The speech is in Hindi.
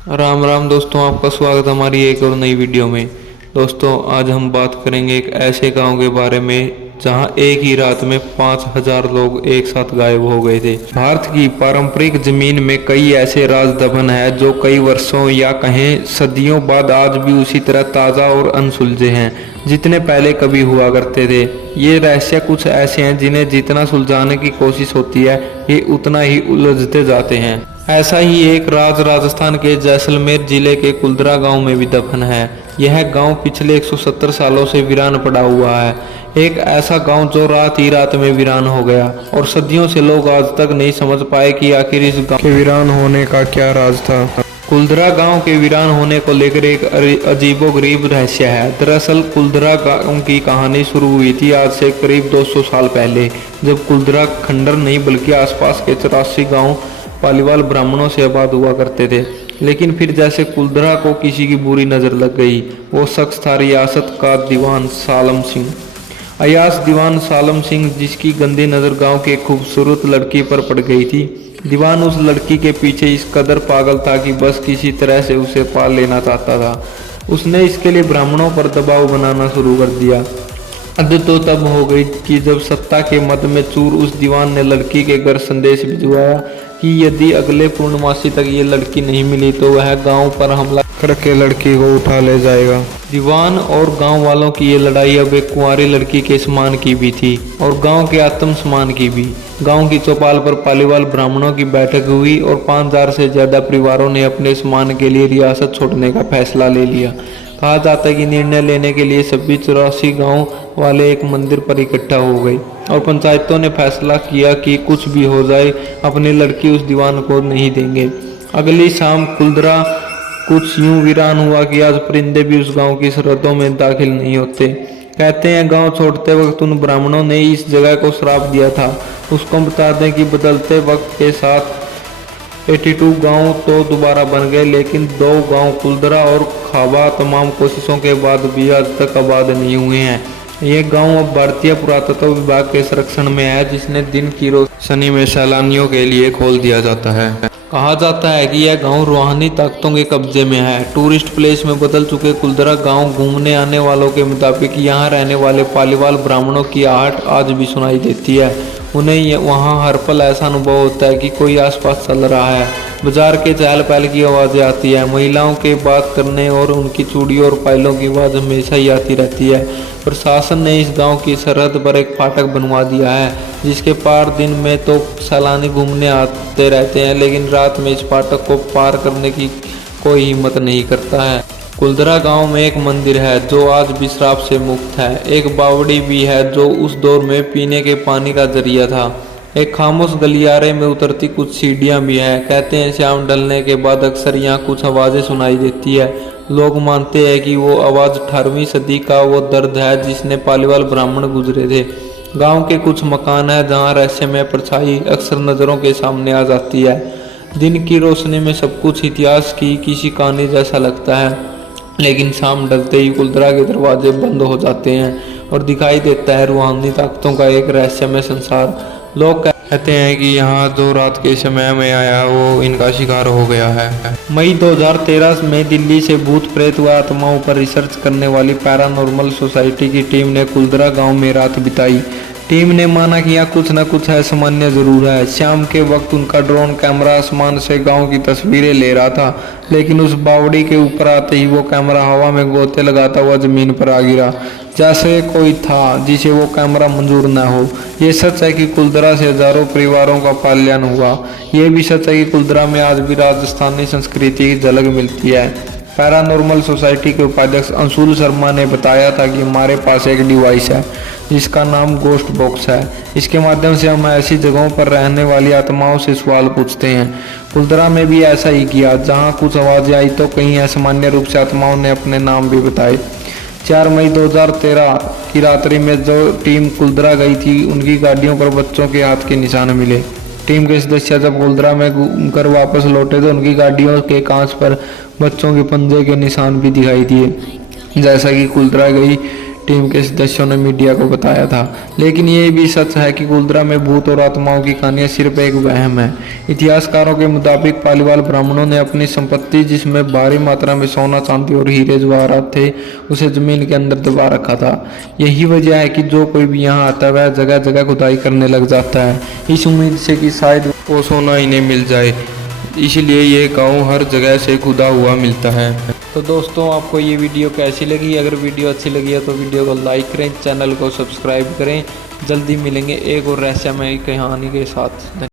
राम राम दोस्तों, आपका स्वागत है हमारी एक और नई वीडियो में। दोस्तों, आज हम बात करेंगे एक ऐसे गांव के बारे में जहां एक ही रात में 5,000 लोग एक साथ गायब हो गए थे। भारत की पारंपरिक जमीन में कई ऐसे राज दफन है जो कई वर्षों या कहें सदियों बाद आज भी उसी तरह ताज़ा और अनसुलझे हैं जितने पहले कभी हुआ करते थे। ये रहस्य कुछ ऐसे हैं जिन्हें जितना सुलझाने की कोशिश होती है ये उतना ही उलझते जाते हैं। ऐसा ही एक राज राजस्थान के जैसलमेर जिले के कुल्दरा गांव में भी दफन है। यह गांव पिछले 170 सालों से वीरान पड़ा हुआ है। एक ऐसा गांव जो रात ही रात में वीरान हो गया और सदियों से लोग आज तक नहीं समझ पाए कि आखिर इस गांव के वीरान होने का क्या राज था। कुल्दरा गांव के वीरान होने को लेकर एक अजीबोगरीब रहस्य है। दरअसल कुल्दरा गांव की कहानी शुरू हुई थी आज से करीब 200 साल पहले, जब कुल्दरा खंडर नहीं बल्कि आसपास के 84 गांव पालीवाल ब्राह्मणों से आबाद हुआ करते थे। लेकिन फिर जैसे कुल्दरा को किसी की बुरी नज़र लग गई। वो शख्स था रियासत का दीवान सालम सिंह, अयास दीवान सालम सिंह, जिसकी गंदी नज़र गांव की एक खूबसूरत लड़की पर पड़ गई थी। दीवान उस लड़की के पीछे इस कदर पागल था कि बस किसी तरह से उसे पाल लेना चाहता था। उसने इसके लिए ब्राह्मणों पर दबाव बनाना शुरू कर दिया। हद तो तब हो गई कि जब सत्ता के मद में चूर उस दीवान ने लड़की के घर संदेश भिजवाया कि यदि अगले पूर्णमासी तक ये लड़की नहीं मिली तो वह गांव पर हमला करके लड़की को उठा ले जाएगा। दीवान और गांव वालों की ये लड़ाई अब एक कुंवारी लड़की के समान की भी थी और गांव के आत्म सम्मान की भी। गांव की चौपाल पर पालीवाल ब्राह्मणों की बैठक हुई और 5,000 से ज्यादा परिवारों ने अपने सम्मान के लिए रियासत छोड़ने का फैसला ले लिया। कहा जाता है कि निर्णय लेने के लिए सभी 84 गांव वाले एक मंदिर पर इकट्ठा हो गए और पंचायतों ने फैसला किया कि कुछ भी हो जाए अपनी लड़की उस दीवान को नहीं देंगे। अगली शाम कुल्दरा कुछ यूं वीरान हुआ कि आज परिंदे भी उस गांव की सरहदों में दाखिल नहीं होते। कहते हैं गांव छोड़ते वक्त उन ब्राह्मणों ने इस जगह को श्राप दिया था। उसको बता दें कि बदलते वक्त के साथ 82 गांव तो दोबारा बन गए, लेकिन 2 गांव कुल्दरा और खाबा तमाम कोशिशों के बाद भी आज तक आबाद नहीं हुए हैं। ये गांव अब भारतीय पुरातत्व विभाग के संरक्षण में है, जिसने दिन की रोशनी में सैलानियों के लिए खोल दिया जाता है। कहा जाता है कि यह गांव रूहानी ताकतों के कब्जे में है। टूरिस्ट प्लेस में बदल चुके कुल्दरा गांव घूमने आने वालों के मुताबिक यहाँ रहने वाले पालीवाल ब्राह्मणों की आहट आज भी सुनाई देती है। उन्हें वहाँ हर पल ऐसा अनुभव होता है कि कोई आसपास चल रहा है। बाजार के चहल पहल की आवाज़ें आती है। महिलाओं के बात करने और उनकी चूड़ियों और पायलों की आवाज़ हमेशा ही आती रहती है। प्रशासन ने इस गांव की सरहद पर एक फाटक बनवा दिया है, जिसके पार दिन में तो सैलानी घूमने आते रहते हैं, लेकिन रात में इस फाटक को पार करने की कोई हिम्मत नहीं करता है। कुल्दरा गांव में एक मंदिर है जो आज भी श्राप से मुक्त है। एक बावड़ी भी है जो उस दौर में पीने के पानी का जरिया था। एक खामोश गलियारे में उतरती कुछ सीढ़ियां भी हैं। कहते हैं शाम ढलने के बाद अक्सर यहाँ कुछ आवाज़ें सुनाई देती है। लोग मानते हैं कि वो आवाज़ 18वीं सदी का वो दर्द है जिसने पालीवाल ब्राह्मण गुजरे थे। गांव के कुछ मकान हैं जहाँ रहस्यमय परछाई अक्सर नज़रों के सामने आ जाती है। दिन की रोशनी में सब कुछ इतिहास की किसी कहानी जैसा लगता है, लेकिन शाम ढलते ही कुल्दरा के दरवाजे बंद हो जाते हैं और दिखाई देता है रूहानी ताकतों का एक रहस्यमय संसार। लोग कहते हैं कि यहाँ जो रात के समय में आया वो इनका शिकार हो गया है। मई 2013 में दिल्ली से भूत प्रेत व आत्माओं पर रिसर्च करने वाली पैरानॉर्मल सोसाइटी की टीम ने कुल्दरा गांव में रात बिताई। टीम ने माना कि यहाँ कुछ न कुछ असामान्य जरूर है। शाम के वक्त उनका ड्रोन कैमरा आसमान से गांव की तस्वीरें ले रहा था, लेकिन उस बावड़ी के ऊपर आते ही वो कैमरा हवा में गोते लगाता हुआ जमीन पर आ गिरा, जैसे कोई था जिसे वो कैमरा मंजूर न हो। ये सच है कि कुल्दरा से हजारों परिवारों का पालन हुआ। ये भी सच है कि कुल्दरा में आज भी राजस्थानी संस्कृति की झलक मिलती है। पैरानॉर्मल सोसाइटी के उपाध्यक्ष अंशुल शर्मा ने बताया था कि हमारे पास एक डिवाइस है जिसका नाम गोस्ट बॉक्स है। इसके माध्यम से हम ऐसी जगहों पर रहने वाली आत्माओं से सवाल पूछते हैं। कुल्दरा में भी ऐसा ही किया। जहां कुछ आवाज़ें आई तो कहीं असामान्य रूप से आत्माओं ने अपने नाम भी बताए। 4 मई 2013 की रात्रि में जो टीम कुल्दरा गई थी उनकी गाड़ियों पर बच्चों के हाथ के निशान मिले। टीम के सदस्य जब कुल्दरा में घूमकर वापस लौटे तो उनकी गाड़ियों के कांच पर बच्चों के पंजे के निशान भी दिखाई दिए। जैसा कि कुल्दरा गई टीम के सदस्यों ने मीडिया को बताया था। लेकिन ये भी सच है कि कुल्दरा में भूत और आत्माओं की कहानियां सिर्फ एक वहम है। इतिहासकारों के मुताबिक पालीवाल ब्राह्मणों ने अपनी संपत्ति, जिसमें भारी मात्रा में सोना, चांदी और हीरे जवाहरात थे, उसे जमीन के अंदर दबा रखा था। यही वजह है कि जो कोई भी यहाँ आता है वह जगह जगह खुदाई करने लग जाता है, इस उम्मीद से कि शायद वो सोना इन्हें मिल जाए। इसलिए ये गांव हर जगह से खुदा हुआ मिलता है। तो दोस्तों, आपको ये वीडियो कैसी लगी? अगर वीडियो अच्छी लगी है तो वीडियो को लाइक करें, चैनल को सब्सक्राइब करें। जल्दी मिलेंगे एक और रहस्यमय कहानी के साथ।